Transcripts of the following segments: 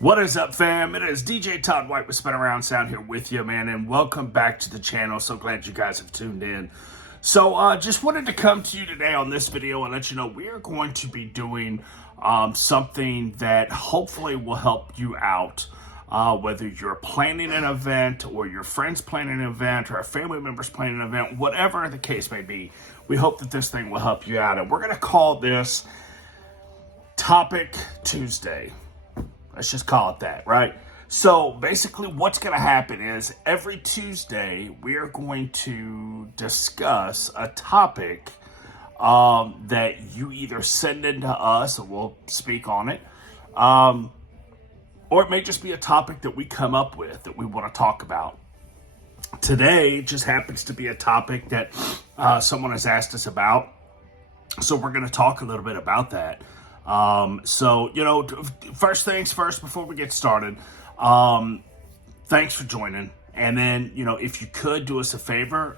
What is up, fam? It is DJ Todd White with Spin Around Sound here with you, man, and welcome back to the channel. So glad you guys have tuned in. So just wanted to come to you today on this video and let you know we are going to be doing something that hopefully will help you out. Whether you're planning an event or your friends planning an event or a family member's planning an event, whatever the case may be, we hope that this thing will help you out. And we're going to call this Topic Tuesday. Let's just call it that, right? So basically what's going to happen is every Tuesday we are going to discuss a topic that you either send in to us and we'll speak on it, or it may just be a topic that we come up with that we want to talk about. Today just happens to be a topic that someone has asked us about, so we're going to talk a little bit about that. First things first, before we get started, thanks for joining. And then, if you could do us a favor,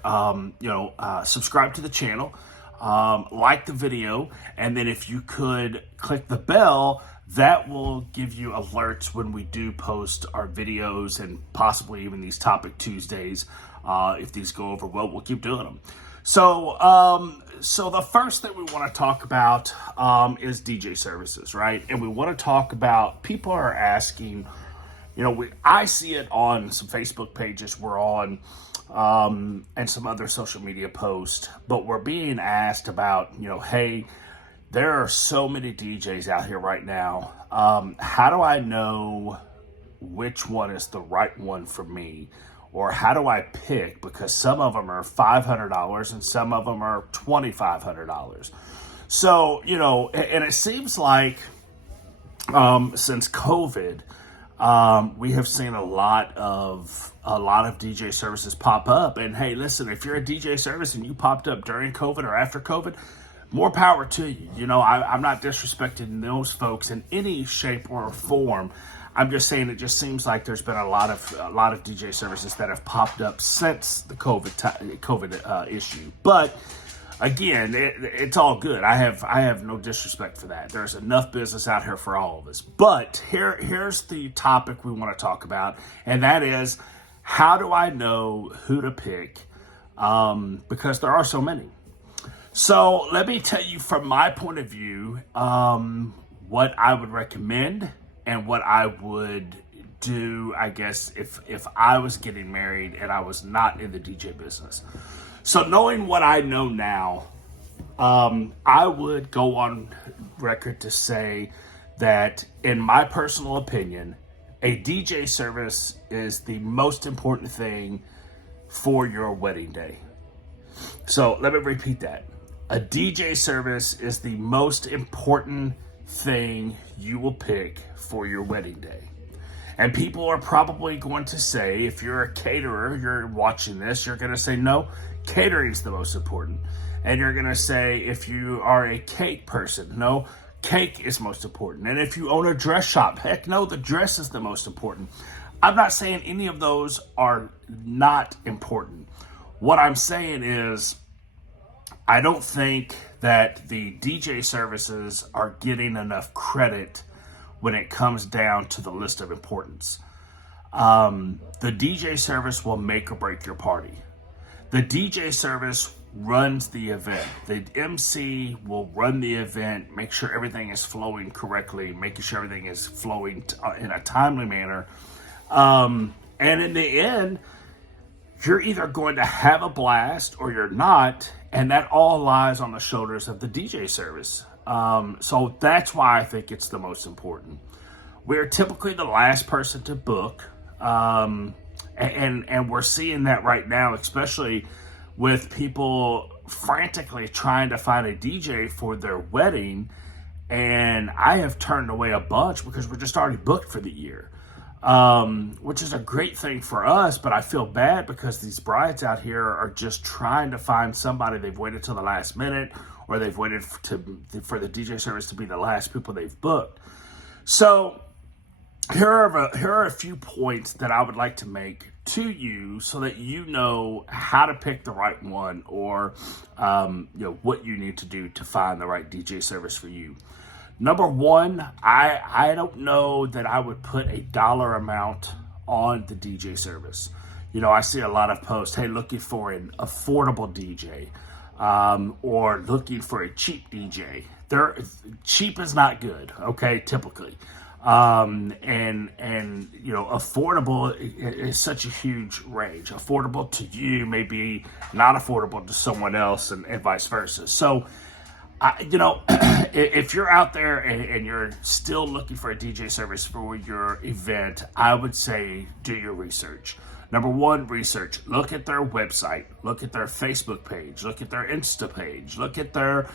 subscribe to the channel, like the video, and then if you could click the bell, that will give you alerts when we do post our videos and possibly even these Topic Tuesdays. If these go over well, we'll keep doing them. So the first thing we want to talk about is DJ services, right? And we want to talk about, people are asking, I see it on some Facebook pages we're on, and some other social media posts, but we're being asked about, hey, there are so many DJs out here right now. How do I know which one is the right one for me? Or how do I pick? Because some of them are $500 and some of them are $2,500. So, and it seems like since COVID, we have seen a lot of DJ services pop up. And hey, listen, if you're a DJ service and you popped up during COVID or after COVID, more power to you. I'm not disrespecting those folks in any shape or form. I'm just saying it just seems like there's been a lot of DJ services that have popped up since the COVID issue. But again, it's all good. I have no disrespect for that. There's enough business out here for all of us. But here's the topic we want to talk about, and that is, how do I know who to pick? Because there are so many. So let me tell you from my point of view, what I would recommend and what I would do, I guess, if I was getting married and I was not in the DJ business. So knowing what I know now, I would go on record to say that, in my personal opinion, a DJ service is the most important thing for your wedding day. So let me repeat that. A DJ service is the most important thing you will pick for your wedding day. And people are probably going to say, if you're a caterer, you're watching this, you're going to say, no, catering is the most important. And you're going to say, if you are a cake person, no, cake is most important. And if you own a dress shop, heck no, the dress is the most important. I'm not saying any of those are not important. What I'm saying is, I don't think that the DJ services are getting enough credit when it comes down to the list of importance. The DJ service will make or break your party. The DJ service runs the event. The MC will run the event, make sure everything is flowing correctly, making sure everything is flowing in a timely manner. And in the end, you're either going to have a blast or you're not, and that all lies on the shoulders of the DJ service. So that's why I think it's the most important. We're typically the last person to book, and we're seeing that right now, especially with people frantically trying to find a DJ for their wedding, and I have turned away a bunch because we're just already booked for the year. Which is a great thing for us, but I feel bad because these brides out here are just trying to find somebody. They've waited till the last minute, or they've waited for the DJ service to be the last people they've booked. So here are a few points that I would like to make to you so that you know how to pick the right one, or what you need to do to find the right DJ service for you. Number one, I don't know that I would put a dollar amount on the DJ service. I see a lot of posts, hey, looking for an affordable DJ, or looking for a cheap DJ. Cheap is not good, okay, typically. Affordable is such a huge range. Affordable to you may be not affordable to someone else, and vice versa. So, if you're out there and you're still looking for a DJ service for your event, I would say do your research. Number one, research. Look at their website. Look at their Facebook page. Look at their Insta page. Look at their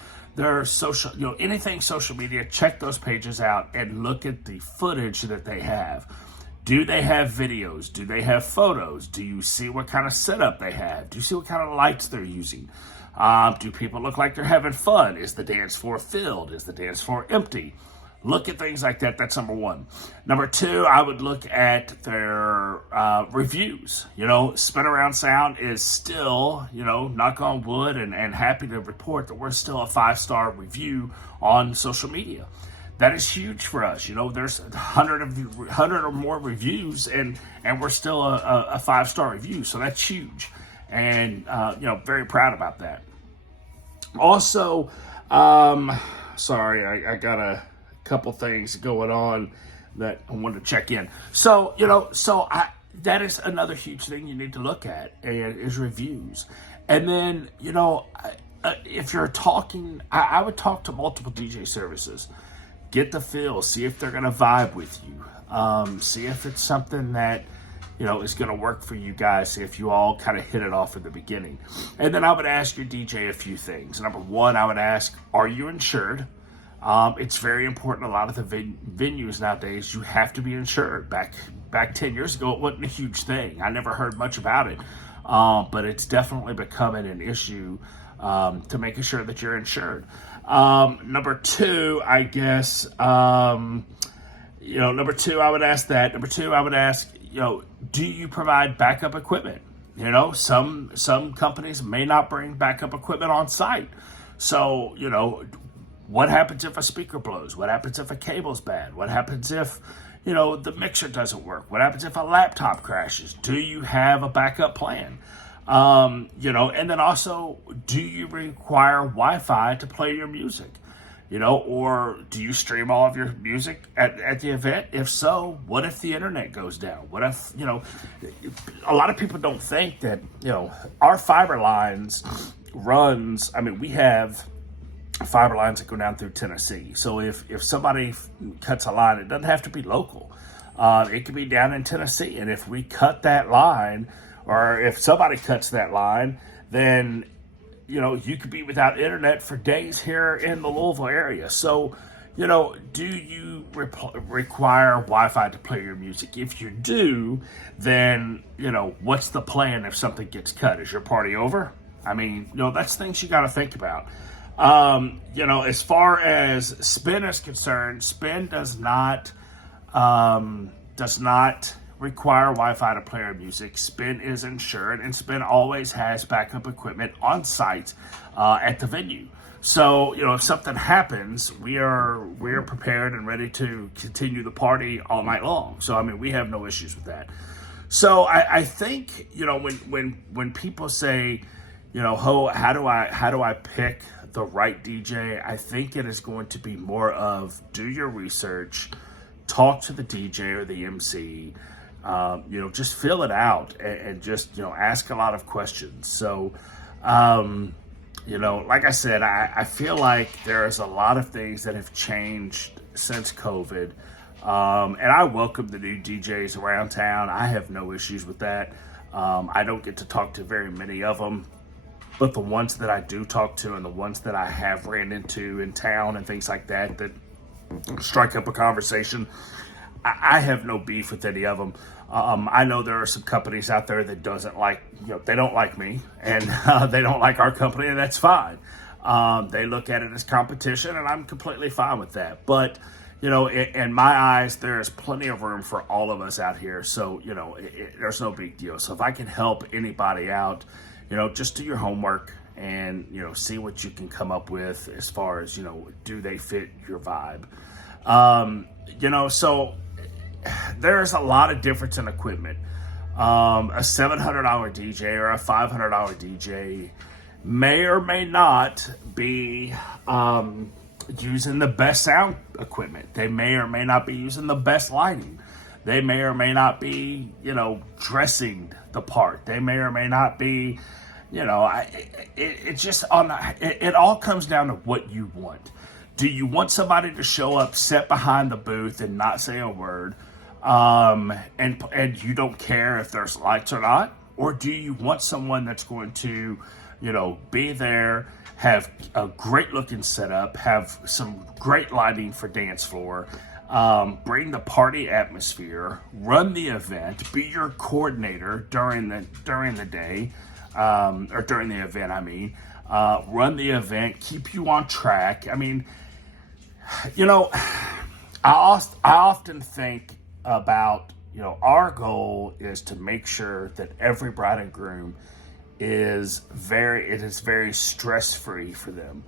social, anything social media. Check those pages out and look at the footage that they have. Do they have videos? Do they have photos? Do you see what kind of setup they have? Do you see what kind of lights they're using? Do people look like they're having fun? Is the dance floor filled? Is the dance floor empty? Look at things like that. That's number one. Number two, I would look at their reviews. Spin Around Sound is still, knock on wood, and happy to report that we're still a 5-star review on social media. That is huge for us. There's 100 or more reviews, and we're still a 5-star review. So that's huge. And, very proud about that. Also, sorry, I got a couple things going on that I wanted to check in. So, that is another huge thing you need to look at, and is reviews. And then, if you're talking, I would talk to multiple DJ services. Get the feel, see if they're going to vibe with you. See if it's something that, is going to work for you guys. See if you all kind of hit it off in the beginning. And then I would ask your DJ a few things. Number one, I would ask, are you insured? It's very important. A lot of the venues nowadays, you have to be insured. Back 10 years ago, it wasn't a huge thing. I never heard much about it. But it's definitely becoming an issue to making sure that you're insured. Number two, I guess, number two, I would ask that. Number two, I would ask, do you provide backup equipment? Some companies may not bring backup equipment on site. So, what happens if a speaker blows? What happens if a cable's bad? What happens if, the mixer doesn't work? What happens if a laptop crashes? Do you have a backup plan? And then also, do you require Wi-Fi to play your music? Or do you stream all of your music at the event? If so, what if the internet goes down? What if, a lot of people don't think that, our fiber lines we have fiber lines that go down through Tennessee. So if somebody cuts a line, it doesn't have to be local. It could be down in Tennessee. And if we cut that line, or if somebody cuts that line, then, you could be without internet for days here in the Louisville area. So, do you require Wi-Fi to play your music? If you do, then, what's the plan if something gets cut? Is your party over? That's things you got to think about. As far as Spin is concerned, Spin does not require Wi-Fi to play our music. Spin is insured, and Spin always has backup equipment on site at the venue. So, if something happens, we are prepared and ready to continue the party all night long. So, we have no issues with that. So, I think, when people say, how do I pick the right DJ? I think it is going to be more of do your research, talk to the DJ or the MC, just fill it out and just, ask a lot of questions. So, like I said, I feel like there's a lot of things that have changed since COVID. And I welcome the new DJs around town. I have no issues with that. I don't get to talk to very many of them, but the ones that I do talk to and the ones that I have ran into in town and things like that strike up a conversation, I have no beef with any of them. I know there are some companies out there that they don't like me, and they don't like our company, and that's fine. They look at it as competition, and I'm completely fine with that. But, in my eyes, there's plenty of room for all of us out here. So, there's no big deal. So if I can help anybody out, just do your homework and, see what you can come up with as far as, do they fit your vibe? So there's a lot of difference in equipment. A $700 DJ or a $500 DJ may or may not be using the best sound equipment. They may or may not be using the best lighting. They may or may not be, dressing the part. They may or may not be, it's just it all comes down to what you want. Do you want somebody to show up, sit behind the booth, and not say a word, and you don't care if there's lights or not? Or do you want someone that's going to, be there, have a great looking setup, have some great lighting for dance floor, bring the party atmosphere, run the event, be your coordinator during the day, or during the event, run the event, keep you on track. I often think about, our goal is to make sure that every bride and groom is very stress-free for them.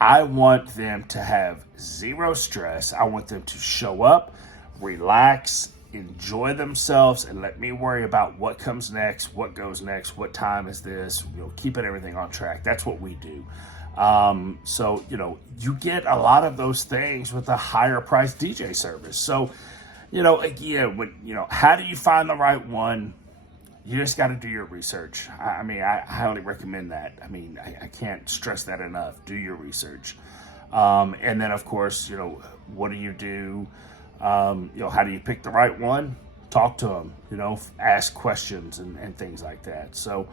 I want them to have zero stress. I want them to show up, relax, enjoy themselves, and let me worry about what comes next, what goes next, what time is this, keeping everything on track. That's what we do. So, you get a lot of those things with a higher priced DJ service. So, again, how do you find the right one? You just got to do your research. I highly recommend that. I can't stress that enough. Do your research. And then, of course, what do you do? How do you pick the right one? Talk to them, ask questions and things like that. So,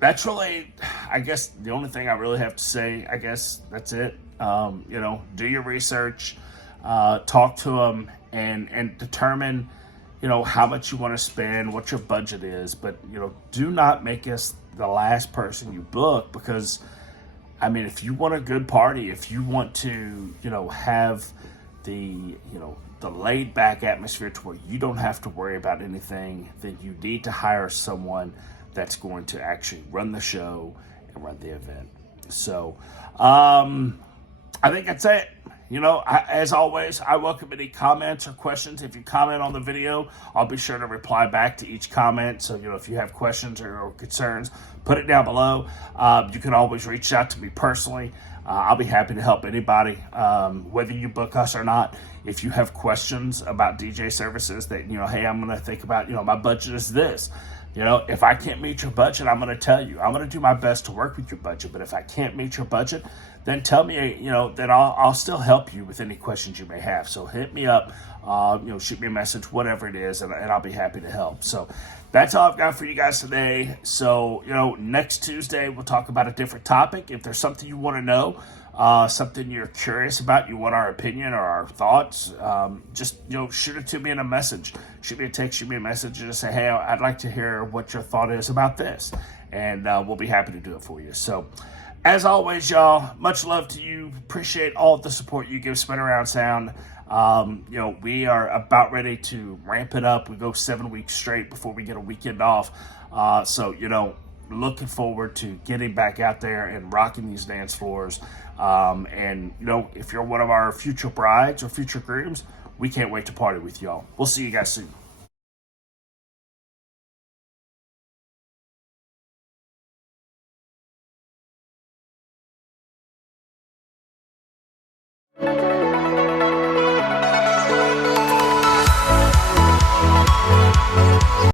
that's really, I guess, the only thing I really have to say. I guess that's it. Do your research, talk to them, and determine, how much you want to spend, what your budget is. But, do not make us the last person you book, because, if you want a good party, if you want to, have the laid back atmosphere to where you don't have to worry about anything, then you need to hire someone that's going to actually run the show and run the event. So, I think that's it. As always, I welcome any comments or questions. If you comment on the video, I'll be sure to reply back to each comment. So, if you have questions or concerns, put it down below. You can always reach out to me personally. I'll be happy to help anybody, whether you book us or not. If you have questions about DJ services that, hey, I'm going to think about, my budget is this. If I can't meet your budget, I'm going to tell you. I'm going to do my best to work with your budget. But if I can't meet your budget, then tell me, that I'll still help you with any questions you may have. So hit me up, shoot me a message, whatever it is, and I'll be happy to help. So that's all I've got for you guys today. So, next Tuesday, we'll talk about a different topic. If there's something you want to know, something you're curious about, you want our opinion or our thoughts, just, shoot it to me in a message. Shoot me a text, shoot me a message, and just say, hey, I'd like to hear what your thought is about this. And we'll be happy to do it for you. So, as always, y'all, much love to you. Appreciate all of the support you give Spin Around Sound. We are about ready to ramp it up. We go 7 weeks straight before we get a weekend off. So, looking forward to getting back out there and rocking these dance floors. And, if you're one of our future brides or future grooms, we can't wait to party with y'all. We'll see you guys soon.